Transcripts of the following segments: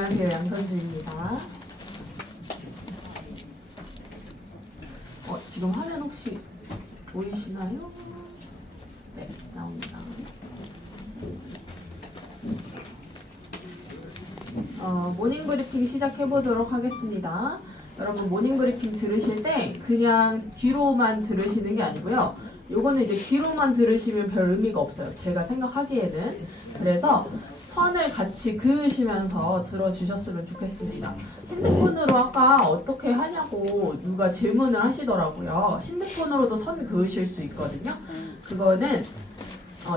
안녕하세요. 양선주입니다. 지금 화면 혹시 보이시나요? 네, 나옵니다. 모닝 브리핑 시작해 보도록 하겠습니다. 여러분 모닝 브리핑 들으실 때 그냥 귀로만 들으시는 게 아니고요. 요거는 이제 귀로만 들으시면 별 의미가 없어요. 제가 생각하기에는. 그래서 선을 같이 그으시면서 들어주셨으면 좋겠습니다. 핸드폰으로 아까 어떻게 하냐고 누가 질문을 하시더라고요. 핸드폰으로도 선 그으실 수 있거든요. 그거는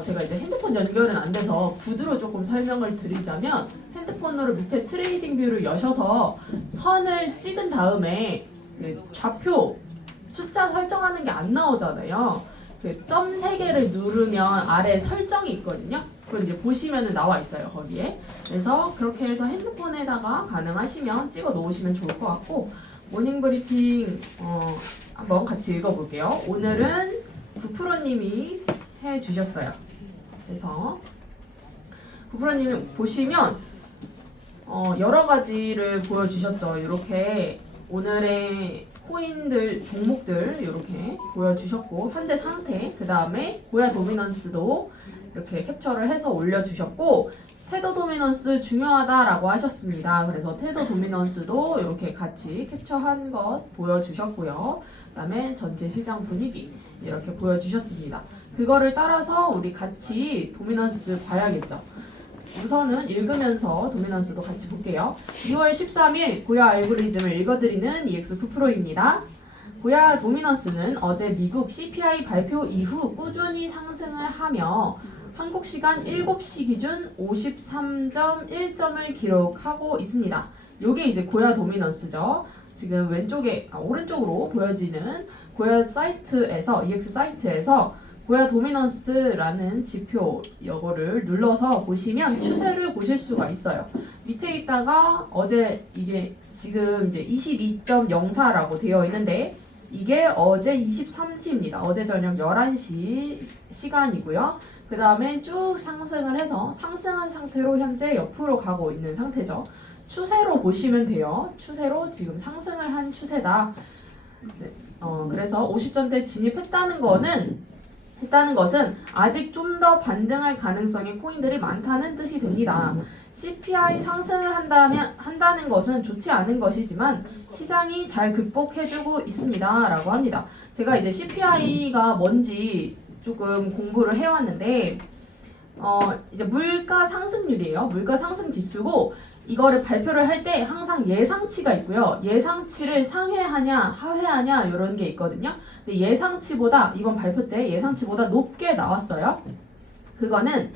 제가 이제 핸드폰 연결은 안 돼서 구두로 조금 설명을 드리자면 핸드폰으로 밑에 트레이딩 뷰를 여셔서 선을 찍은 다음에 그 좌표 숫자 설정하는 게 안 나오잖아요. 그 점 3개를 누르면 아래 설정이 있거든요. 그걸 이제 보시면은 나와 있어요, 거기에. 그래서 그렇게 해서 핸드폰에다가 가능하시면 찍어 놓으시면 좋을 것 같고, 모닝 브리핑 한번 같이 읽어볼게요. 오늘은 구프로님이 해주셨어요. 그래서 구프로님이 보시면 여러 가지를 보여주셨죠. 이렇게 오늘의 코인들, 종목들 이렇게 보여주셨고, 현재 상태, 그 다음에 고야 도미넌스도 이렇게 capture를 해서 올려주셨고, 테더 도미넌스 중요하다라고 하셨습니다. 그래서 테더 도미넌스도 이렇게 같이 캡처한 것 보여주셨고요. 그 다음에 전체 시장 분위기 이렇게 보여주셨습니다. 그거를 따라서 우리 같이 도미넌스 봐야겠죠. 우선은 읽으면서 도미넌스도 같이 볼게요. 2월 13일 고야 알고리즘을 읽어드리는 EX9프로입니다. 고야 도미넌스는 어제 미국 CPI 발표 이후 꾸준히 상승을 하며 한국 시간 7시 기준 53.1점을 기록하고 있습니다. 요게 이제 고야 도미넌스죠. 지금 오른쪽으로 보여지는 고야 사이트에서, EX 사이트에서 고야 도미넌스라는 지표 이거를 눌러서 보시면 추세를 보실 수가 있어요. 밑에 있다가 어제 이게 지금 이제 22.04라고 되어 있는데 이게 어제 23시입니다. 어제 저녁 11시 시간이고요. 그 다음에 쭉 상승을 해서 상승한 상태로 현재 옆으로 가고 있는 상태죠. 추세로 보시면 돼요. 추세로 지금 상승을 한 추세다. 네. 그래서 50전대 진입했다는 것은 아직 좀 더 반등할 가능성의 코인들이 많다는 뜻이 됩니다. CPI 상승을 한다는 것은 좋지 않은 것이지만 시장이 잘 극복해주고 있습니다. 라고 합니다. 제가 이제 CPI가 뭔지 조금 공부를 해왔는데, 이제 물가 상승률이에요. 물가 상승 지수고, 이거를 발표를 할 때 항상 예상치가 있고요. 예상치를 상회하냐, 하회하냐, 이런 게 있거든요. 근데 예상치보다, 이번 발표 때 예상치보다 높게 나왔어요. 그거는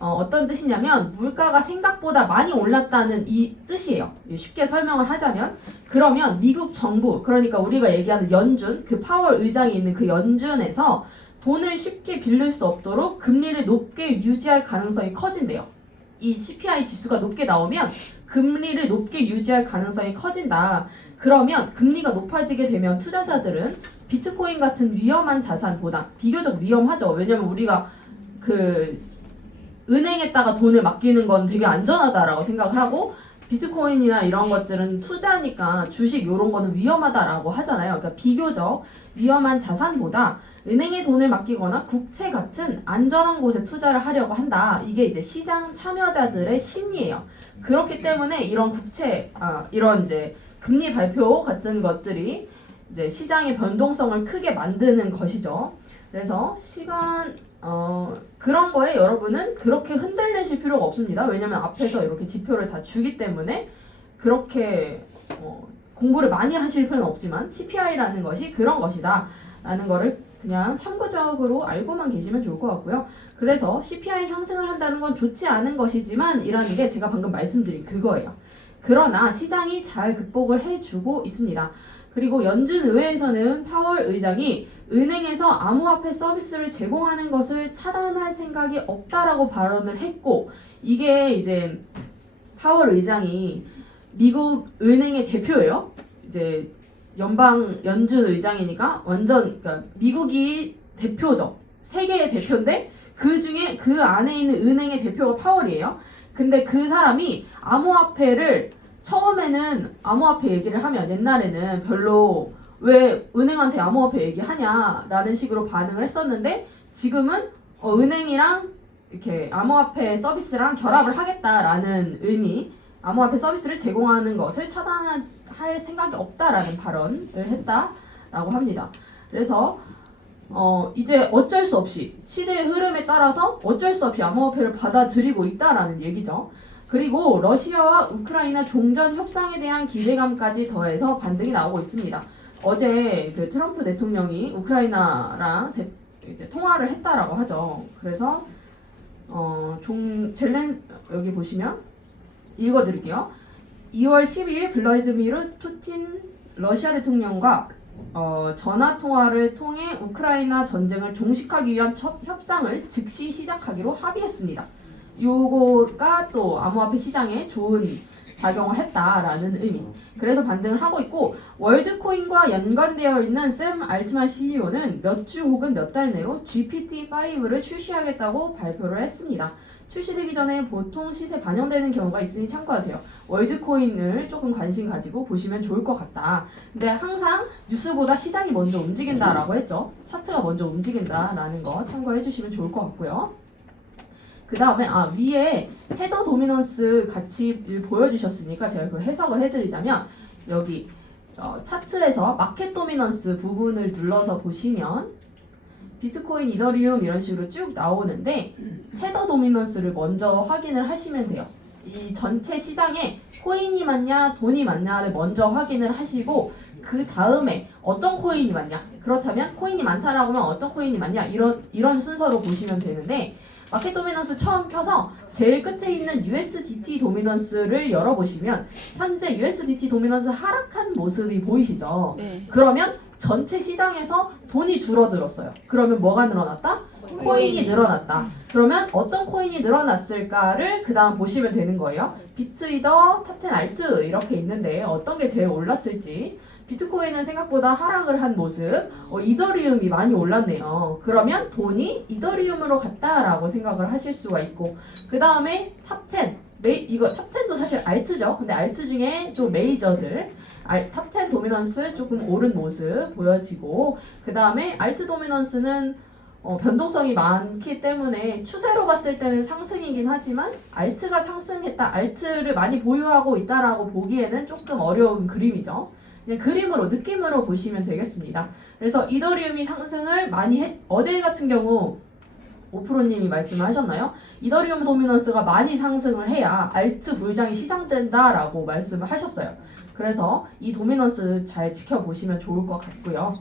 어떤 뜻이냐면 물가가 생각보다 많이 올랐다는 이 뜻이에요. 쉽게 설명을 하자면, 그러면 미국 정부, 그러니까 우리가 얘기하는 연준, 그 파월 의장이 있는 그 연준에서 돈을 쉽게 빌릴 수 없도록 금리를 높게 유지할 가능성이 커진대요. 이 CPI 지수가 높게 나오면 금리를 높게 유지할 가능성이 커진다. 그러면 금리가 높아지게 되면 투자자들은 비트코인 같은 위험한 자산보다 비교적 위험하죠. 왜냐면 우리가 은행에다가 돈을 맡기는 건 되게 안전하다라고 생각을 하고, 비트코인이나 이런 것들은 투자니까 주식 이런 거는 위험하다라고 하잖아요. 그러니까 비교적 위험한 자산보다 은행에 돈을 맡기거나 국채 같은 안전한 곳에 투자를 하려고 한다. 이게 이제 시장 참여자들의 심리예요. 그렇기 때문에 이런 이런 이제 금리 발표 같은 것들이 이제 시장의 변동성을 크게 만드는 것이죠. 그래서 그런 거에 여러분은 그렇게 흔들리실 필요가 없습니다. 왜냐면 앞에서 이렇게 지표를 다 주기 때문에 그렇게 공부를 많이 하실 필요는 없지만 CPI라는 것이 그런 것이다 라는 거를 그냥 참고적으로 알고만 계시면 좋을 것 같고요. 그래서 CPI 상승을 한다는 건 좋지 않은 것이지만 이라는 게 제가 방금 말씀드린 그거예요. 그러나 시장이 잘 극복을 해주고 있습니다. 그리고 연준의회에서는 파월 의장이 은행에서 암호화폐 서비스를 제공하는 것을 차단할 생각이 없다라고 발언을 했고, 이게 이제 파월 의장이 미국 은행의 대표예요. 이제 연준 의장이니까 그러니까 미국이 대표죠. 세계의 대표인데 그 중에 그 안에 있는 은행의 대표가 파월이에요. 근데 그 사람이 암호화폐를 처음에는 암호화폐 얘기를 하면 옛날에는 별로 왜 은행한테 암호화폐 얘기하냐라는 식으로 반응을 했었는데 지금은 은행이랑 이렇게 암호화폐 서비스랑 결합을 하겠다라는 의미, 암호화폐 서비스를 제공하는 것을 차단할 생각이 없다라는 발언을 했다라고 합니다. 그래서 이제 어쩔 수 없이 시대의 흐름에 따라서 어쩔 수 없이 암호화폐를 받아들이고 있다라는 얘기죠. 그리고 러시아와 우크라이나 종전 협상에 대한 기대감까지 더해서 반등이 나오고 있습니다. 어제 그 트럼프 대통령이 우크라이나랑 통화를 했다라고 하죠. 그래서 여기 보시면 읽어드릴게요. 2월 12일 블라디미르 푸틴 러시아 대통령과 전화 통화를 통해 우크라이나 전쟁을 종식하기 위한 협상을 즉시 시작하기로 합의했습니다. 요거가 또 암호화폐 시장에 좋은 작용을 했다라는 의미. 그래서 반등을 하고 있고 월드코인과 연관되어 있는 샘 알트만 CEO는 몇 주 혹은 몇 달 내로 GPT-5를 출시하겠다고 발표를 했습니다. 출시되기 전에 보통 시세 반영되는 경우가 있으니 참고하세요. 월드코인을 조금 관심 가지고 보시면 좋을 것 같다. 근데 항상 뉴스보다 시장이 먼저 움직인다라고 했죠. 차트가 먼저 움직인다라는 거 참고해 주시면 좋을 것 같고요. 그 다음에 위에 헤더 도미넌스 가치를 보여주셨으니까 제가 그 해석을 해드리자면 여기 차트에서 마켓 도미넌스 부분을 눌러서 보시면 비트코인, 이더리움 이런 식으로 쭉 나오는데 헤더 도미넌스를 먼저 확인을 하시면 돼요. 이 전체 시장에 코인이 많냐 돈이 많냐를 먼저 확인을 하시고 그 다음에 어떤 코인이 많냐, 그렇다면 코인이 많다라고 하면 어떤 코인이 많냐, 이런 순서로 보시면 되는데 마켓 도미넌스 처음 켜서 제일 끝에 있는 USDT 도미넌스를 열어보시면 현재 USDT 도미넌스 하락한 모습이 보이시죠? 네. 그러면 전체 시장에서 돈이 줄어들었어요. 그러면 뭐가 늘어났다? 코인이 늘어났다. 그러면 어떤 코인이 늘어났을까를 그 다음 보시면 되는 거예요. 비트이더, 탑10 알트 이렇게 있는데 어떤 게 제일 올랐을지. 비트코인은 생각보다 하락을 한 모습, 이더리움이 많이 올랐네요. 그러면 돈이 이더리움으로 갔다라고 생각을 하실 수가 있고, 그 다음에 탑10, 이거 탑10도 사실 알트죠. 근데 알트 중에 좀 메이저들, 탑10 도미넌스 조금 오른 모습 보여지고, 그 다음에 알트 도미넌스는 변동성이 많기 때문에 추세로 봤을 때는 상승이긴 하지만 알트가 상승했다, 알트를 많이 보유하고 있다라고 보기에는 조금 어려운 그림이죠. 그냥 그림으로, 느낌으로 보시면 되겠습니다. 그래서 이더리움이 상승을 많이 어제 같은 경우 오프로님이 말씀하셨나요? 이더리움 도미넌스가 많이 상승을 해야 알트 불장이 시작된다라고 말씀을 하셨어요. 그래서 이 도미넌스 잘 지켜보시면 좋을 것 같고요.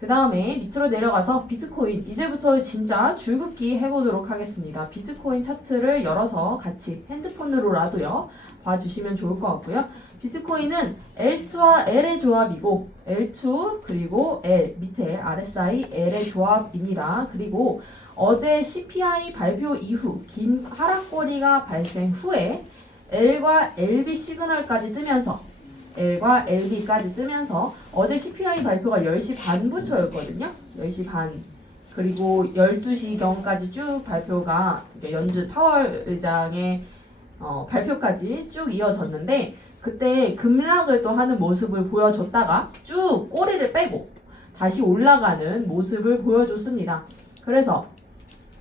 그 다음에 밑으로 내려가서 비트코인, 이제부터 진짜 줄긋기 해보도록 하겠습니다. 비트코인 차트를 열어서 같이 핸드폰으로라도요 봐주시면 좋을 것 같고요. 비트코인은 L2와 L의 조합이고 L2 그리고 L 밑에 RSI L의 조합입니다. 그리고 어제 CPI 발표 이후 긴 하락거리가 발생 후에 L과 LB 시그널까지 뜨면서 L과 LB까지 뜨면서 어제 CPI 발표가 10시 반부터였거든요. 10시 반 그리고 12시경까지 쭉 발표가 연준 파월 의장의 발표까지 쭉 이어졌는데 그때 급락을 또 하는 모습을 보여줬다가 쭉 꼬리를 빼고 다시 올라가는 모습을 보여줬습니다. 그래서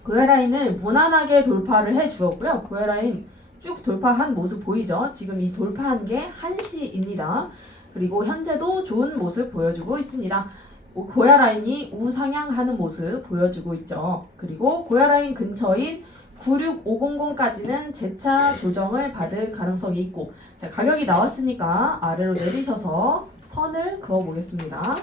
고해라인은 무난하게 돌파를 해주었고요. 고해라인 쭉 돌파한 모습 보이죠? 지금 이 돌파한 게 1시입니다. 그리고 현재도 좋은 모습 보여주고 있습니다. 고해라인이 우상향하는 모습 보여주고 있죠. 그리고 고해라인 근처인 96500까지는 재차 조정을 받을 가능성이 있고, 자, 가격이 나왔으니까 아래로 내리셔서 선을 그어 보겠습니다.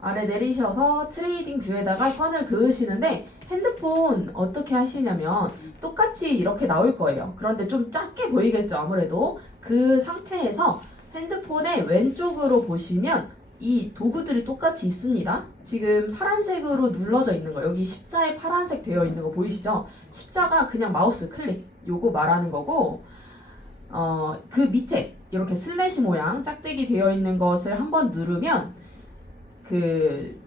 아래 내리셔서 트레이딩 뷰에다가 선을 그으시는데 핸드폰 어떻게 하시냐면 똑같이 이렇게 나올 거예요. 그런데 좀 작게 보이겠죠. 아무래도 그 상태에서 핸드폰의 왼쪽으로 보시면 이 도구들이 똑같이 있습니다. 지금 파란색으로 눌러져 있는 거, 여기 십자에 파란색 되어 있는 거 보이시죠? 십자가 그냥 마우스 클릭, 요거 말하는 거고, 그 밑에 이렇게 슬래시 모양 짝대기 되어 있는 것을 한번 누르면 그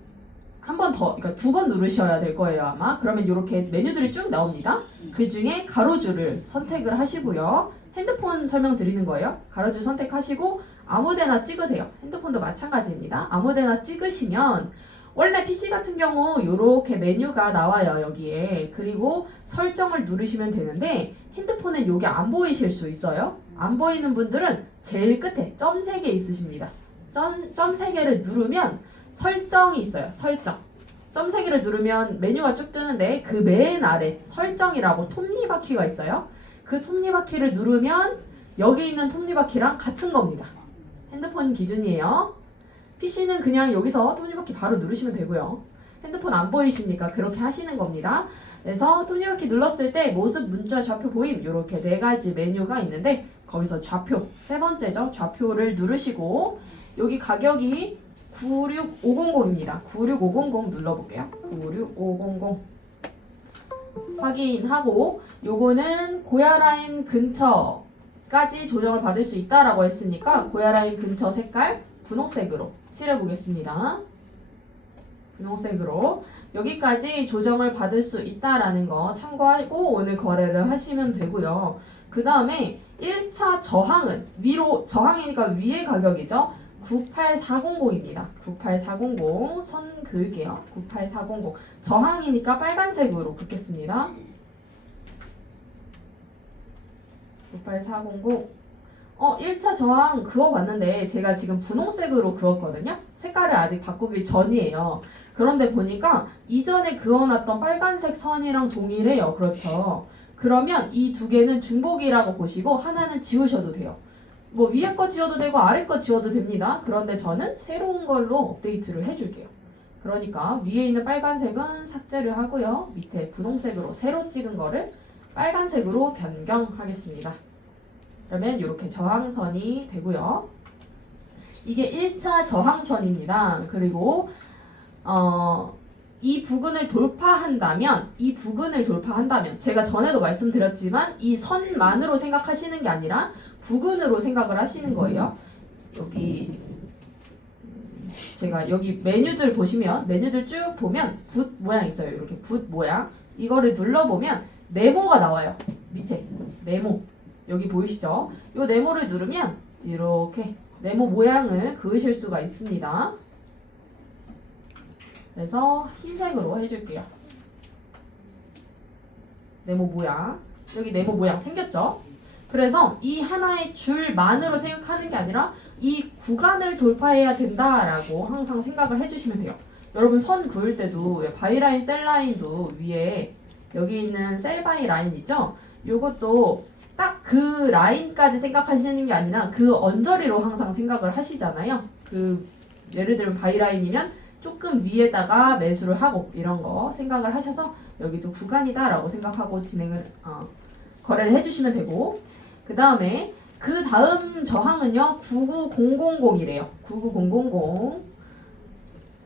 한 번 더, 그러니까 두 번 누르셔야 될 거예요 아마. 그러면 이렇게 메뉴들이 쭉 나옵니다. 그 중에 가로줄을 선택을 하시고요. 핸드폰 설명 드리는 거예요. 가로줄 선택하시고 아무데나 찍으세요. 핸드폰도 마찬가지입니다. 아무데나 찍으시면 원래 PC 같은 경우 이렇게 메뉴가 나와요 여기에. 그리고 설정을 누르시면 되는데 핸드폰엔 이게 안 보이실 수 있어요. 안 보이는 분들은 제일 끝에 점 3개 있으십니다. 점 3개를 누르면 설정이 있어요. 설정. 점 3개를 누르면 메뉴가 쭉 뜨는데 그 맨 아래 설정이라고 톱니바퀴가 있어요. 그 톱니바퀴를 누르면 여기 있는 톱니바퀴랑 같은 겁니다. 핸드폰 기준이에요. PC는 그냥 여기서 톱니바퀴 바로 누르시면 되고요. 핸드폰 안 보이시니까 그렇게 하시는 겁니다. 그래서 톱니바퀴 눌렀을 때 모습, 문자, 좌표, 보임 이렇게 4가지 메뉴가 있는데 거기서 좌표, 세 번째죠. 좌표를 누르시고 여기 가격이 96500입니다. 96500 눌러볼게요. 96500 확인하고 요거는 고야라인 근처까지 조정을 받을 수 있다라고 했으니까 고야라인 근처 색깔 분홍색으로 칠해보겠습니다. 분홍색으로 여기까지 조정을 받을 수 있다라는 거 참고하고 오늘 거래를 하시면 되고요. 그 다음에 1차 저항은 위로, 저항이니까 위의 가격이죠. 98400입니다. 98400 선 그을게요. 98400 저항이니까 빨간색으로 긋겠습니다. 98400 1차 저항 그어봤는데 제가 지금 분홍색으로 그었거든요. 색깔을 아직 바꾸기 전이에요. 그런데 보니까 이전에 그어놨던 빨간색 선이랑 동일해요. 그렇죠. 그러면 이 두 개는 중복이라고 보시고 하나는 지우셔도 돼요. 뭐 위에 거 지워도 되고 아래 거 지워도 됩니다. 그런데 저는 새로운 걸로 업데이트를 해줄게요. 그러니까 위에 있는 빨간색은 삭제를 하고요. 밑에 분홍색으로 새로 찍은 거를 빨간색으로 변경하겠습니다. 그러면 이렇게 저항선이 되고요. 이게 1차 저항선입니다. 그리고 이 부근을 돌파한다면 제가 전에도 말씀드렸지만 이 선만으로 생각하시는 게 아니라 부근으로 생각을 하시는 거예요. 여기 제가 여기 메뉴들 보시면 메뉴들 쭉 보면 붓 모양 있어요. 이렇게 붓 모양 이거를 눌러보면 네모가 나와요. 밑에 네모 여기 보이시죠? 이 네모를 누르면 이렇게 네모 모양을 그으실 수가 있습니다. 그래서 흰색으로 해줄게요. 네모 모양 여기 네모 모양 생겼죠? 그래서 이 하나의 줄만으로 생각하는 게 아니라 이 구간을 돌파해야 된다라고 항상 생각을 해주시면 돼요. 여러분 선 그을 때도 바이라인, 셀라인도 위에 여기 있는 셀바이 라인 있죠? 요것도 딱 그 라인까지 생각하시는 게 아니라 그 언저리로 항상 생각을 하시잖아요. 그 예를 들면 바이라인이면 조금 위에다가 매수를 하고 이런 거 생각을 하셔서 여기도 구간이다라고 생각하고 거래를 해주시면 되고 그 다음에 그 다음 저항은요 99000이래요.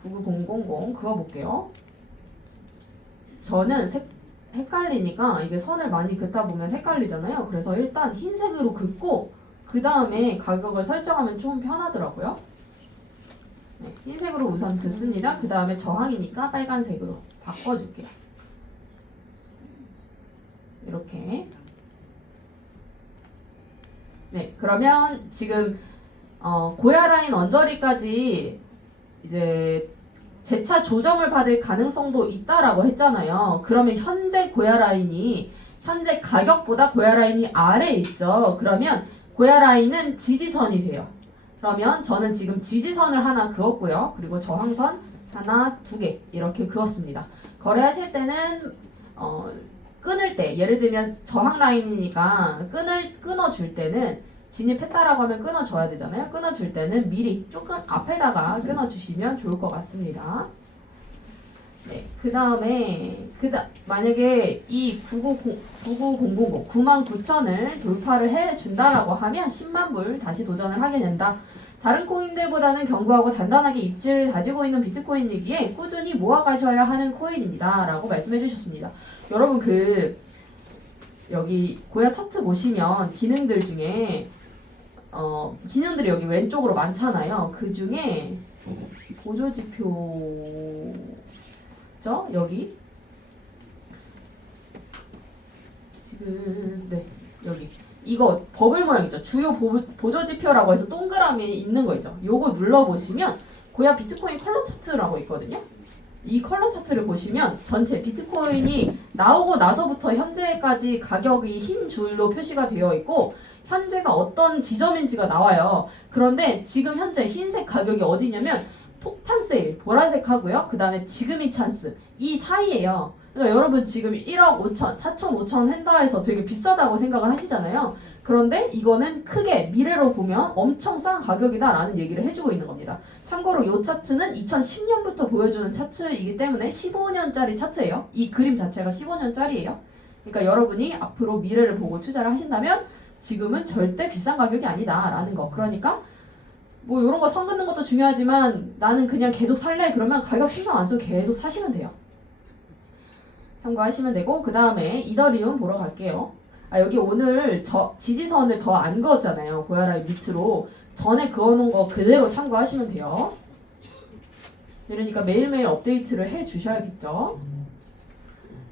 99000 그어볼게요. 저는 헷갈리니까 이게 선을 많이 긋다 보면 헷갈리잖아요. 그래서 일단 흰색으로 긋고 그 다음에 가격을 설정하면 좀 편하더라고요. 네, 흰색으로 우선 긋습니다. 그 다음에 저항이니까 빨간색으로 바꿔줄게요. 이렇게 네, 그러면 지금 고야라인 언저리까지 이제 재차 조정을 받을 가능성도 있다라고 했잖아요. 그러면 현재 가격보다 고야라인이 아래에 있죠. 그러면 고야라인은 지지선이 돼요. 그러면 저는 지금 지지선을 하나 그었고요. 그리고 저항선 하나, 2개 이렇게 그었습니다. 거래하실 때는 끊을 때 예를 들면 저항 라인이니까 끊어줄 때는 진입했다라고 하면 끊어줘야 되잖아요. 끊어줄 때는 미리 조금 앞에다가 끊어주시면 좋을 것 같습니다. 네, 그 다음에 만약에 이 99,000을 돌파를 해준다라고 하면 10만 불 다시 도전을 하게 된다. 다른 코인들보다는 견고하고 단단하게 입지를 다지고 있는 비트코인이기에 꾸준히 모아가셔야 하는 코인입니다. 라고 말씀해 주셨습니다. 여러분 여기 고야 차트 보시면 기능들 중에 기능들이 여기 왼쪽으로 많잖아요. 그 중에 보조지표 있죠? 여기 지금 네 여기 이거 버블 모양 있죠? 주요 보조지표라고 해서 동그라미 있는 거 있죠? 요거 눌러보시면 고야 비트코인 컬러 차트라고 있거든요. 이 컬러 차트를 보시면 전체 비트코인이 나오고 나서부터 현재까지 가격이 흰 줄로 표시가 되어 있고 현재가 어떤 지점인지가 나와요. 그런데 지금 현재 흰색 가격이 어디냐면 폭탄 세일 보라색하고요. 그 다음에 지금이 찬스 이 사이에요. 그러니까 여러분 지금 1억 5천, 4천, 5천 한다해서 되게 비싸다고 생각을 하시잖아요. 그런데 이거는 크게 미래로 보면 엄청 싼 가격이다 라는 얘기를 해주고 있는 겁니다. 참고로 이 차트는 2010년부터 보여주는 차트이기 때문에 15년짜리 차트예요. 이 그림 자체가 15년짜리예요. 그러니까 여러분이 앞으로 미래를 보고 투자를 하신다면 지금은 절대 비싼 가격이 아니다 라는 거. 그러니까 뭐 이런 거 선 긋는 것도 중요하지만 나는 그냥 계속 살래 그러면 가격 신경 안 쓰고 계속 사시면 돼요. 참고하시면 되고 그 다음에 이더리움 보러 갈게요. 여기 오늘 지지선을 더 안 그었잖아요. 고야라인 밑으로 전에 그어놓은 거 그대로 참고하시면 돼요. 그러니까 매일매일 업데이트를 해 주셔야겠죠.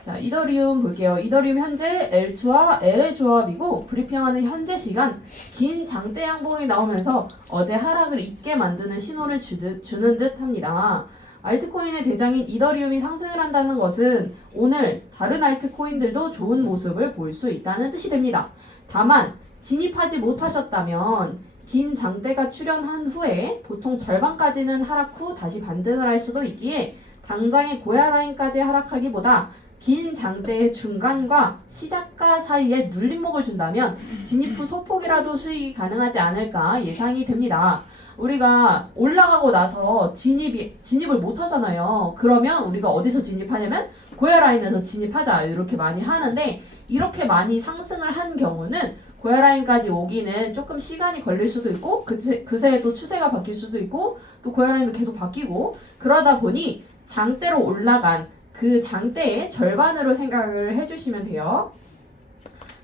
자, 이더리움 볼게요. 이더리움 현재 L2와 L의 조합이고 브리핑하는 현재 시간 긴 장대 양봉이 나오면서 어제 하락을 잊게 만드는 신호를 주는 듯 합니다. 알트코인의 대장인 이더리움이 상승을 한다는 것은 오늘 다른 알트코인들도 좋은 모습을 볼 수 있다는 뜻이 됩니다. 다만 진입하지 못하셨다면 긴 장대가 출현한 후에 보통 절반까지는 하락 후 다시 반등을 할 수도 있기에 당장의 고야 라인까지 하락하기보다 긴 장대의 중간과 시작가 사이에 눌림목을 준다면 진입 후 소폭이라도 수익이 가능하지 않을까 예상이 됩니다. 우리가 올라가고 나서 진입을 못 하잖아요. 그러면 우리가 어디서 진입하냐면 고야 라인에서 진입하자 이렇게 많이 하는데 이렇게 많이 상승을 한 경우는 고야 라인까지 오기는 조금 시간이 걸릴 수도 있고 그새 또 추세가 바뀔 수도 있고 또 고야 라인도 계속 바뀌고 그러다 보니 장대로 올라간 그 장대의 절반으로 생각을 해주시면 돼요.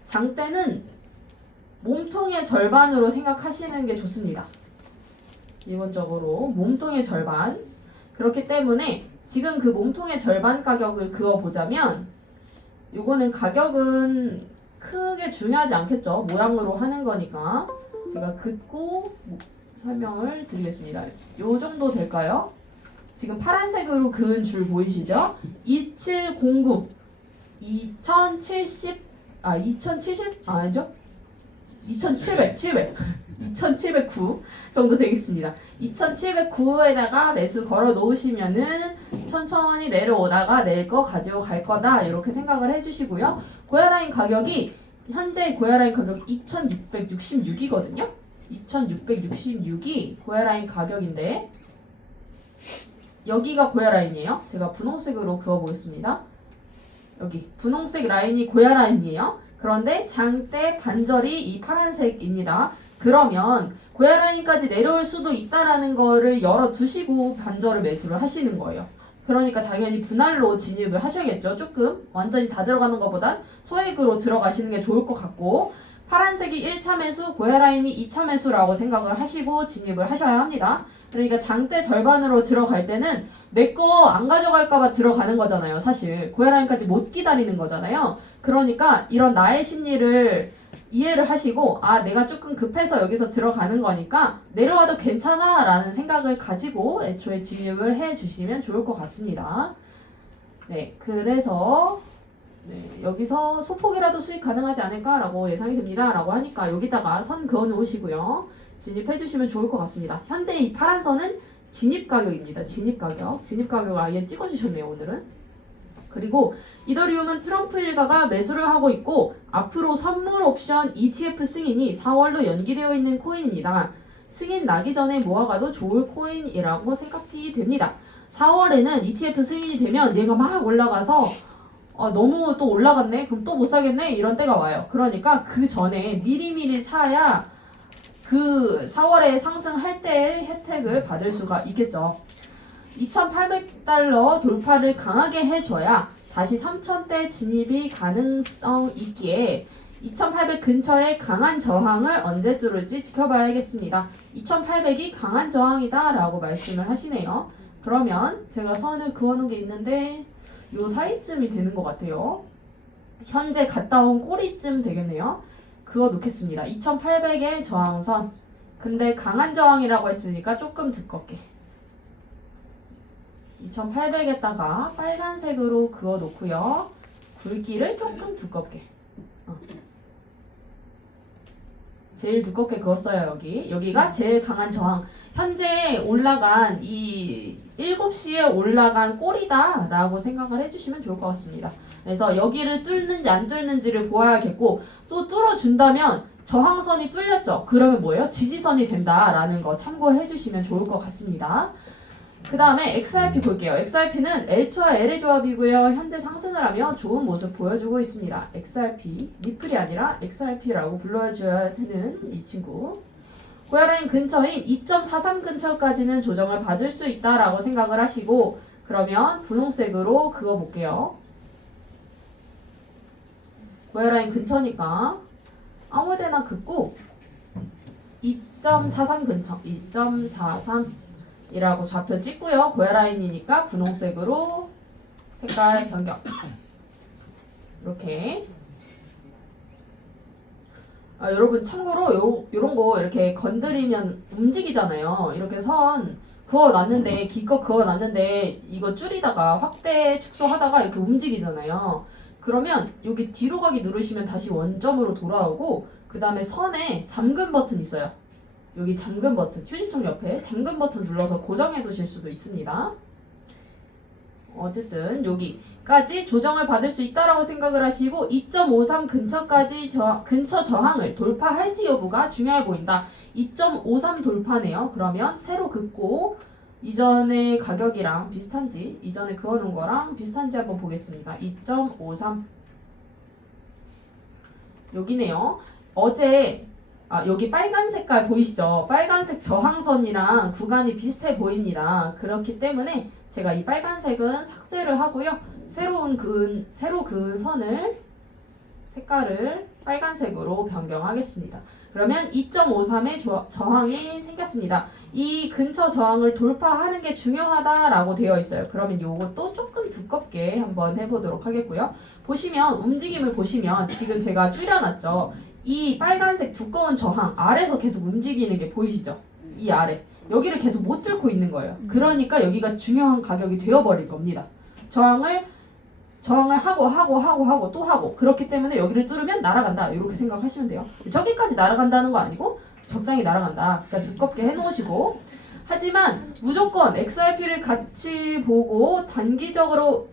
장대는 몸통의 절반으로 생각하시는 게 좋습니다. 기본적으로 몸통의 절반. 그렇기 때문에 지금 그 몸통의 절반 가격을 그어보자면 요거는 가격은 크게 중요하지 않겠죠. 모양으로 하는 거니까. 제가 긋고 설명을 드리겠습니다. 요 정도 될까요? 지금 파란색으로 그은 줄 보이시죠? 2709 2070 2709 정도 되겠습니다. 2709에다가 매수 걸어 놓으시면은 천천히 내려오다가 낼 거 가지고 갈 거다 이렇게 생각을 해주시고요. 고야라인 가격이 현재 고야라인 가격이 2666이거든요. 2666이 고야라인 가격인데 여기가 고야라인이에요. 제가 분홍색으로 그어보겠습니다. 여기 분홍색 라인이 고야라인이에요. 그런데 장대 반절이 이 파란색입니다. 그러면 고야라인까지 내려올 수도 있다라는 거를 열어두시고 반절을 매수를 하시는 거예요. 그러니까 당연히 분할로 진입을 하셔야겠죠. 조금 완전히 다 들어가는 것보단 소액으로 들어가시는 게 좋을 것 같고 파란색이 1차 매수, 고야라인이 2차 매수라고 생각을 하시고 진입을 하셔야 합니다. 그러니까 장대 절반으로 들어갈 때는 내 거 안 가져갈까봐 들어가는 거잖아요. 사실 고야라인까지 못 기다리는 거잖아요. 그러니까 이런 나의 심리를 이해를 하시고 내가 조금 급해서 여기서 들어가는 거니까 내려와도 괜찮아 라는 생각을 가지고 애초에 진입을 해주시면 좋을 것 같습니다. 네, 그래서 여기서 소폭이라도 수익 가능하지 않을까 라고 예상이 됩니다 라고 하니까 여기다가 선 그어 놓으시고요. 진입해 주시면 좋을 것 같습니다. 현재 이 파란 선은 진입 가격입니다. 진입 가격을 아예 찍어 주셨네요 오늘은. 그리고 이더리움은 트럼프 일가가 매수를 하고 있고 앞으로 선물 옵션 ETF 승인이 4월로 연기되어 있는 코인입니다. 승인 나기 전에 모아가도 좋을 코인이라고 생각이 됩니다. 4월에는 ETF 승인이 되면 얘가 막 올라가서 너무 또 올라갔네? 그럼 또 못 사겠네? 이런 때가 와요. 그러니까 그 전에 미리미리 사야 그 4월에 상승할 때의 혜택을 받을 수가 있겠죠. 2,800달러 돌파를 강하게 해줘야 다시 3,000대 진입이 가능성 있기에 2,800 근처에 강한 저항을 언제 뚫을지 지켜봐야겠습니다. 2,800이 강한 저항이다 라고 말씀을 하시네요. 그러면 제가 선을 그어놓은 게 있는데 요 사이쯤이 되는 것 같아요. 현재 갔다 온 꼬리쯤 되겠네요. 그거 놓겠습니다. 2800의 저항선. 근데 강한 저항이라고 했으니까 조금 두껍게. 2800에다가 빨간색으로 그어 놓고요. 굵기를 조금 두껍게. 제일 두껍게 그었어요. 여기가 제일 강한 저항. 현재 올라간 이 7시에 올라간 꼬리다 라고 생각을 해주시면 좋을 것 같습니다. 그래서 여기를 뚫는지 안 뚫는지를 보아야겠고, 또 뚫어준다면 저항선이 뚫렸죠. 그러면 뭐예요? 지지선이 된다라는 거 참고해 주시면 좋을 것 같습니다. 그 다음에 XRP 볼게요. XRP는 L초와 L의 조합이고요. 현재 상승을 하며 좋은 모습 보여주고 있습니다. XRP, 리플이 아니라 XRP라고 불러줘야 되는 이 친구. 고야라인 근처인 2.43 근처까지는 조정을 받을 수 있다라고 생각을 하시고, 그러면 분홍색으로 그어볼게요. 고야라인 근처니까 아무데나 긋고 2.43 근처, 2.43이라고 좌표 찍고요. 고야라인이니까 분홍색으로 색깔 변경. 이렇게. 여러분 참고로 요런 거 이렇게 건드리면 움직이잖아요. 이렇게 선 그어놨는데 기껏 그어놨는데 이거 줄이다가 확대 축소하다가 이렇게 움직이잖아요. 그러면 여기 뒤로 가기 누르시면 다시 원점으로 돌아오고, 그 다음에 선에 잠금 버튼 있어요. 여기 잠금 버튼, 휴지통 옆에 잠금 버튼 눌러서 고정해 두실 수도 있습니다. 어쨌든 여기까지 조정을 받을 수 있다라고 생각을 하시고, 2.53 근처까지 근처 저항을 돌파할지 여부가 중요해 보인다. 2.53 돌파네요. 그러면 세로 긋고 이전의 가격이랑 비슷한지, 이전에 그어놓은 거랑 비슷한지 한번 보겠습니다. 2.53 여기네요. 어제 여기 빨간 색깔 보이시죠? 빨간색 저항선이랑 구간이 비슷해 보입니다. 그렇기 때문에 제가 이 빨간색은 삭제를 하고요. 새로 그은 선을 색깔을 빨간색으로 변경하겠습니다. 그러면 2.53의 저항이 생겼습니다. 이 근처 저항을 돌파하는 게 중요하다라고 되어 있어요. 그러면 이것도 조금 두껍게 한번 해보도록 하겠고요. 보시면 움직임을 보시면 지금 제가 줄여놨죠. 이 빨간색 두꺼운 저항 아래에서 계속 움직이는 게 보이시죠? 이 아래. 여기를 계속 못 뚫고 있는 거예요. 그러니까 여기가 중요한 가격이 되어버릴 겁니다. 저항을 하고 또 하고, 그렇기 때문에 여기를 뚫으면 날아간다 이렇게 생각하시면 돼요. 저기까지 날아간다는 거 아니고 적당히 날아간다. 그러니까 두껍게 해놓으시고, 하지만 무조건 XRP를 같이 보고 단기적으로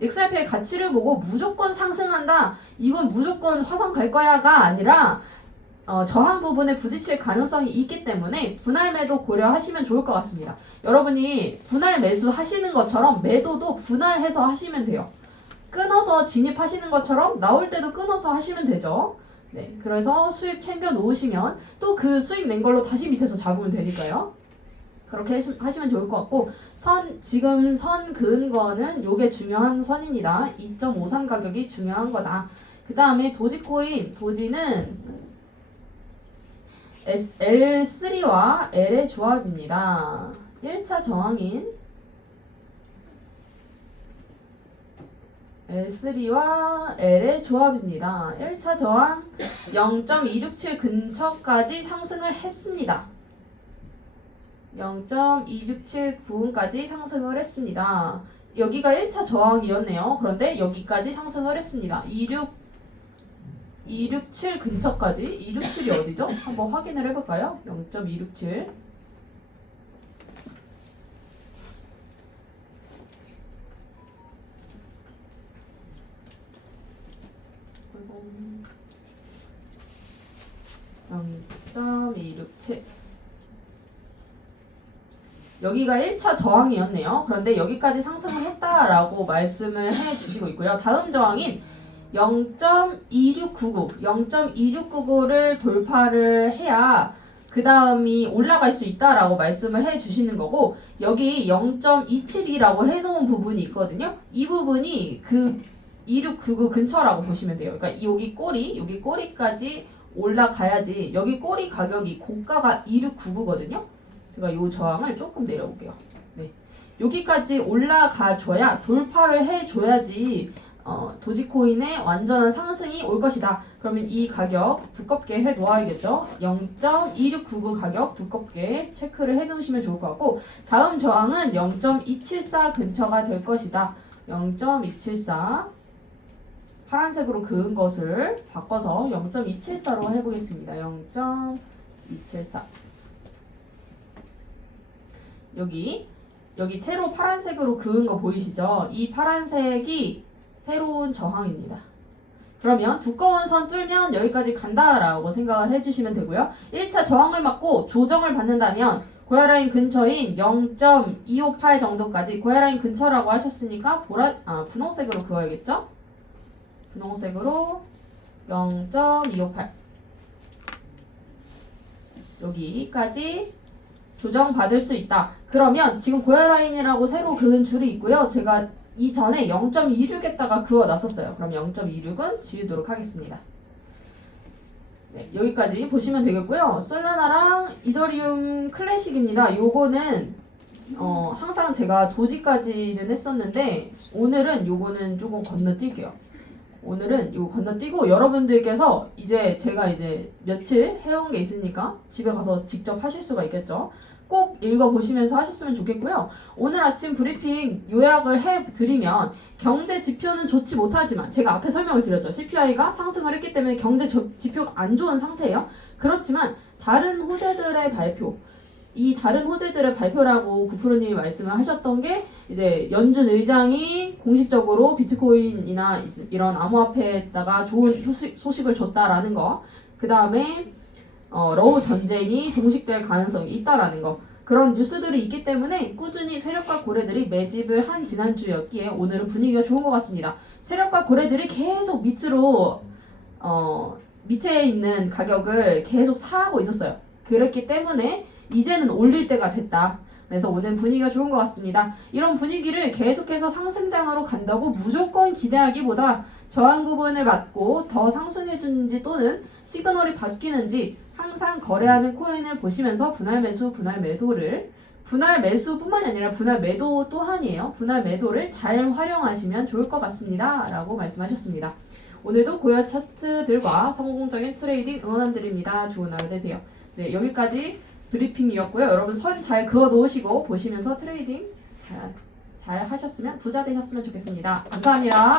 XRP의 가치를 보고 무조건 상승한다, 이건 무조건 화성 갈 거야가 아니라 저항 부분에 부딪힐 가능성이 있기 때문에 분할 매도 고려하시면 좋을 것 같습니다. 여러분이 분할 매수 하시는 것처럼 매도도 분할해서 하시면 돼요. 끊어서 진입하시는 것처럼 나올 때도 끊어서 하시면 되죠. 네, 그래서 수익 챙겨 놓으시면 또 그 수익 낸 걸로 다시 밑에서 잡으면 되니까요. 그렇게 하시면 좋을 것 같고, 지금 선 그은 거는 요게 중요한 선입니다. 2.53 가격이 중요한 거다. 그 다음에 도지는 L3와 L의 조합입니다. 1차 저항인 L3와 L의 조합입니다. 1차 저항 0.267 근처까지 상승을 했습니다. 0.267 부분까지 상승을 했습니다. 여기가 1차 저항이었네요. 그런데 여기까지 상승을 했습니다. 267 근처까지. 267이 어디죠? 한번 확인을 해볼까요? 0.267. 여기가 1차 저항이었네요. 그런데 여기까지 상승을 했다라고 말씀을 해주시고 있고요. 다음 저항인 0.2699를 돌파를 해야 그 다음이 올라갈 수 있다라고 말씀을 해주시는 거고, 여기 0.27이라고 해놓은 부분이 있거든요. 이 부분이 그 2699 근처라고 보시면 돼요. 그러니까 여기 꼬리까지 올라가야지. 여기 꼬리 가격이 고가가 2699거든요. 제가 이 저항을 조금 내려볼게요. 네. 여기까지 올라가줘야 돌파를 해줘야지 도지코인의 완전한 상승이 올 것이다. 그러면 이 가격 두껍게 해 놓아야겠죠. 0.2699 가격 두껍게 체크를 해 놓으시면 좋을 것 같고 다음 저항은 0.274 근처가 될 것이다. 0.274 파란색으로 그은 것을 바꿔서 0.274로 해보겠습니다. 0.274 여기 세로 파란색으로 그은 거 보이시죠? 이 파란색이 새로운 저항입니다. 그러면 두꺼운 선 뚫면 여기까지 간다라고 생각을 해주시면 되고요. 1차 저항을 맞고 조정을 받는다면 고야라인 근처인 0.258 정도까지 고야라인 근처라고 하셨으니까 분홍색으로 그어야겠죠? 분홍색으로 0.258 여기까지 조정받을 수 있다. 그러면 지금 고야라인이라고 새로 그은 줄이 있고요. 제가 이전에 0.26에다가 그어놨었어요. 그럼 0.26은 지우도록 하겠습니다. 네, 여기까지 보시면 되겠고요. 솔라나랑 이더리움 클래식입니다. 요거는 항상 제가 도지까지는 했었는데 오늘은 요거는 조금 건너뛸게요. 오늘은 이거 건너뛰고 여러분들께서 제가 며칠 해온 게 있으니까 집에 가서 직접 하실 수가 있겠죠. 꼭 읽어보시면서 하셨으면 좋겠고요. 오늘 아침 브리핑 요약을 해드리면 경제 지표는 좋지 못하지만 제가 앞에 설명을 드렸죠. CPI가 상승을 했기 때문에 경제 지표가 안 좋은 상태예요. 그렇지만 다른 호재들의 발표 이 다른 호재들의 발표라고 구프로님이 말씀을 하셨던 게 연준 의장이 공식적으로 비트코인이나 이런 암호화폐에다가 좋은 소식을 줬다라는 거, 그 다음에 러우 전쟁이 종식될 가능성이 있다라는 거, 그런 뉴스들이 있기 때문에 꾸준히 세력과 고래들이 매집을 한 지난주였기에 오늘은 분위기가 좋은 것 같습니다. 세력과 고래들이 계속 밑에 있는 가격을 계속 사고 있었어요. 그랬기 때문에 이제는 올릴 때가 됐다. 그래서 오늘 분위기가 좋은 것 같습니다. 이런 분위기를 계속해서 상승장으로 간다고 무조건 기대하기보다 저항 구분을 맞고 더 상승해주는지 또는 시그널이 바뀌는지 항상 거래하는 코인을 보시면서 분할 매수, 분할 매도를 분할 매수뿐만이 아니라 분할 매도 또한이에요. 분할 매도를 잘 활용하시면 좋을 것 같습니다. 라고 말씀하셨습니다. 오늘도 고야 차트들과 성공적인 트레이딩 응원드립니다. 좋은 하루 되세요. 네, 여기까지 브리핑이었고요. 여러분 선 잘 그어 놓으시고 보시면서 트레이딩 잘 하셨으면 부자 되셨으면 좋겠습니다. 감사합니다.